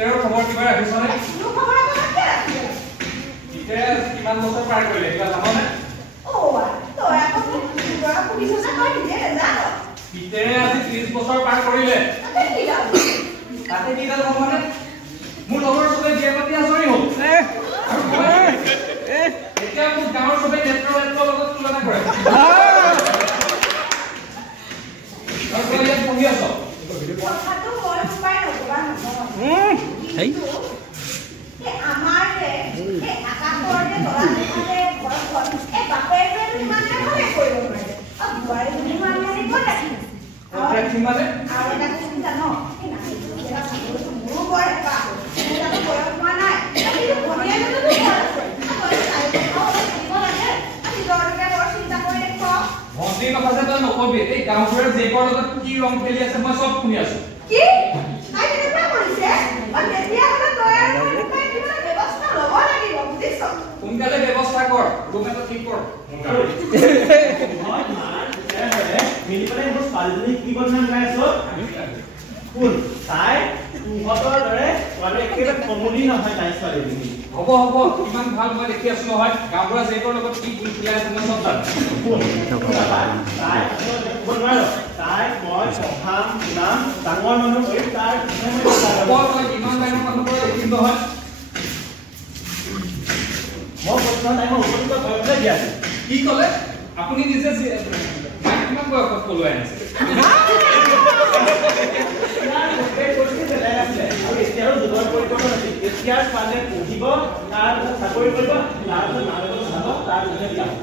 পিতাৰৰ খবৰ কিবা ৰাখিছনে? মোৰ খবৰ আপোনাকে ৰাখিছে। পিতাৰে কিমান বছৰ পাৰ কৰিলে কিবা জাননে? তই আকৌ তোৰা পুলিচে কয় নিজে জানো। পিতাৰে আজি 30 বছৰ পাৰ কৰিলে। তাতে কি দাল মানে মোৰ লগৰ সবে বিয়া পাতি আজৰি হ'ল। আৰু এতিয়া মোৰ গাঁৱৰ সবে নেত্ৰৰ লগত তুলনা কৰে। আৰু তই ইয়াত পঢ়ি আছ? কথাটো মই উপায় নকবা নহয়। আমাৰ যে এই আকাশৰ যে তলা দেখালে ঘৰখন এই বাপেৰে মানে ভালে কৰিব নোৱাৰে। আৰু বোৱাৰী যদি মানে ক'ত ৰাখিম? আৰু এটা চিন্তা ন মোৰো বৰ এটা বয়স হোৱা নাই কিন্তু ভনীয়েকজনীও বৰ আছে। ভণ্টিৰ কথা যে তই নকবি। এই গাঁওখনৰ জেকৰ লগত কি ৰং খেলি আছে মই চব শুনি আছো। কি তাই কেনেকুৱা কৰিছে? তেতিয়াহ'লে তই আৰু উপায় কিবা ব্যৱস্থা ল'ব লাগিব বুজিছ। সোনকালে ব্যৱস্থা কৰ, ৰুম এটা ঠিক কৰ। মিলি পেলাই মোৰ ছোৱালীজনী কি বদনাম গাই আছো শুন তাই তুহঁতৰ দৰে ছোৱালী একেবাৰে কমলি নহয় তাই ছোৱালীজনী। হ'ব কিমান ভাল মই দেখি আছো নহয়। গাঁওবুঢ়া জেকৰ লগত কি গুল খেলাই আছে মই চব জানো। তাই মই পঢ়াম শুনাম ডাঙৰ মানুহ কৰি তাৰ ইমান ডাঙৰ মানুহ পৰা দেখিম নহয়। মই বৰ্তমান টাইমৰ উপযুক্ত বয়সতে দিয়া আছে। কি ক'লে আপুনি নিজে কিমান বয়সত পলুৱাই আনিছে? এতিয়াও যুগৰ পৰিৱৰ্তন আছিল। এতিয়াৰ ছোৱালীয়ে পঢ়িব তাৰপিছত চাকৰি কৰিব তাৰপিছত মানুহ চাব তাৰপিছত বিয়া হ'ব।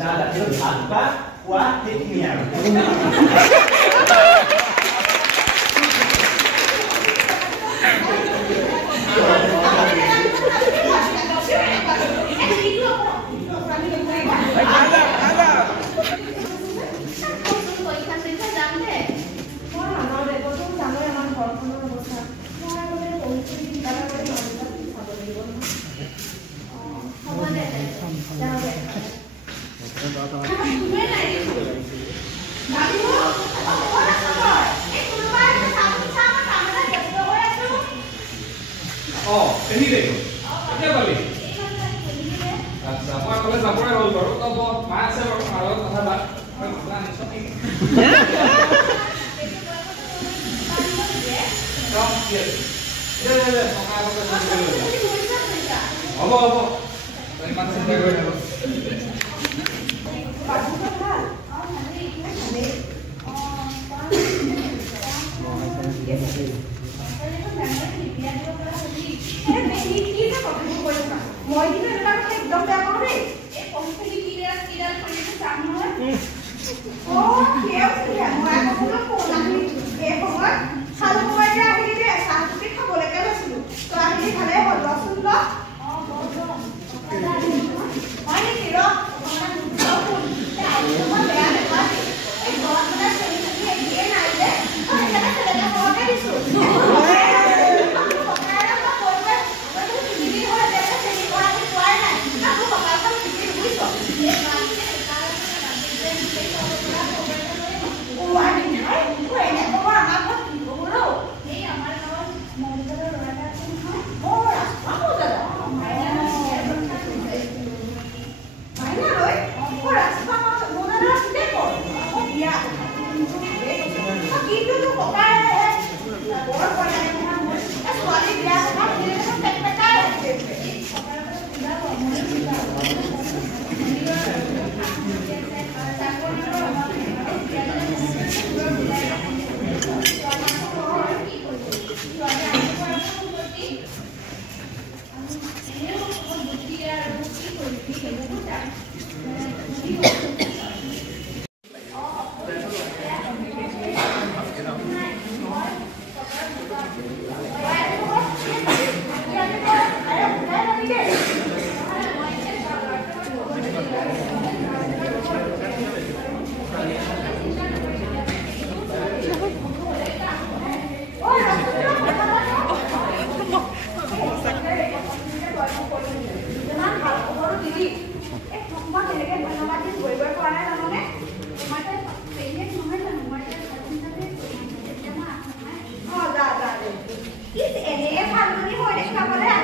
দাদা ভাত বা খোৱা সেইখিনি আৰু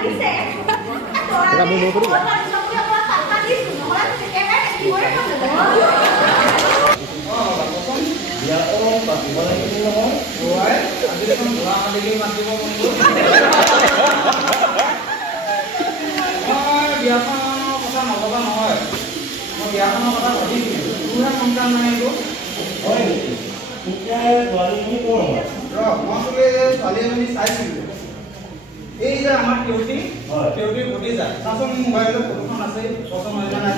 লাগিছে তোৰা মোৰ কৰি কথা দিছো নহলে একেবাৰে কি কৰে বিয়াখন পাতিব লাগিব নহয় ওৱাই আজি দেখোন বুঢ়া মালিকে মাতিব মন গ'ল বিয়াখনৰ কথা নভবা নহয় মই বিয়াখনৰ কথা ভাবিছিলোঁ তোৰহে সন্তান নাই এইটো হয় নেকি এতিয়া ছোৱালীজনী কোন হয় মই বোলে ছোৱালী এজনী চাইছিলোঁ এই যে আমাৰ কেউটি কেউটিৰ ভতিজা চাচোন মোবাইলত ফটোখন আছে পচন্দ হয় নাই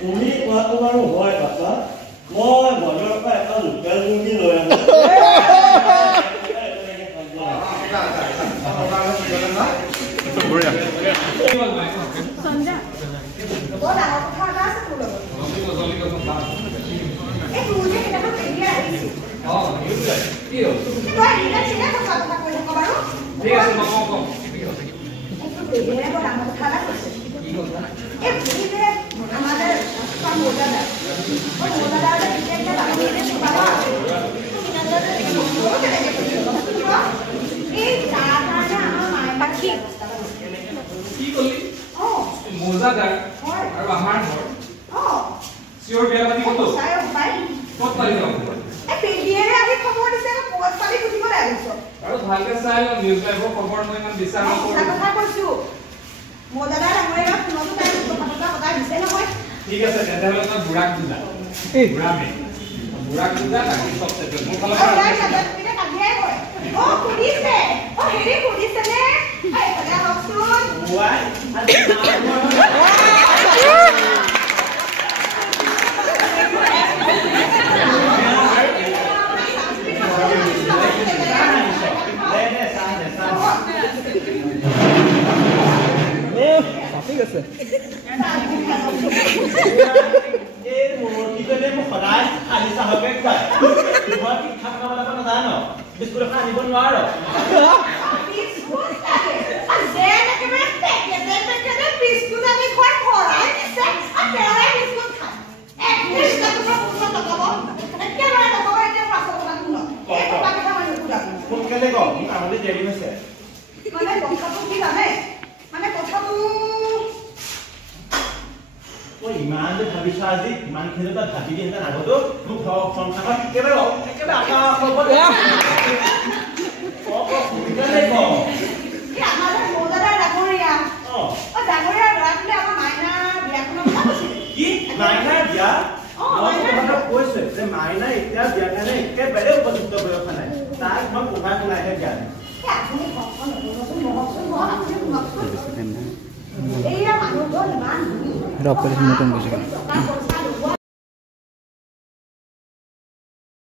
তুমি কোৱাটো বাৰু হয় কাকা মই বজাৰৰ পৰা এটা লোকেল মুৰ্গী লৈ আনো মৌজাদাৰ আৰু আমাৰ ঘৰ চিঞৰ বিয়া পাতি ক'ত ক'ত পালি যাম আৰু ভালকে চাই লওঁ নিউজ লাইভৰ খবৰ মই ইমান বিশ্বাস নকৰোঁ ঠিক আছে তেতিয়াহ'লে তই বুঢ়াক বুজা বুঢ়াক বুজা তাকে চব চেটেল মোৰ ফালৰ পৰা ঠিক আছে এই মুৰ্গীজনী মোক সদায় খালি চাহকে খুৱাই মই কি খাব নাপাব নাজানো বিস্কুট এখন আনিব নোৱাৰো সোনকালে কম মোক আগতে দেৰি হৈছে ইমান যে ভাবিছা আজি ইমানখিনি তাত ভাবি দিয়ে তাৰ আগতো মোক সংসাৰত একেবাৰে কৈছে যে মাইনা এতিয়া বিয়া কাৰণে একেবাৰে উপযুক্ত বয়স নাই তাক মই পঢ়াই শুনাইহে দিয়া Rock,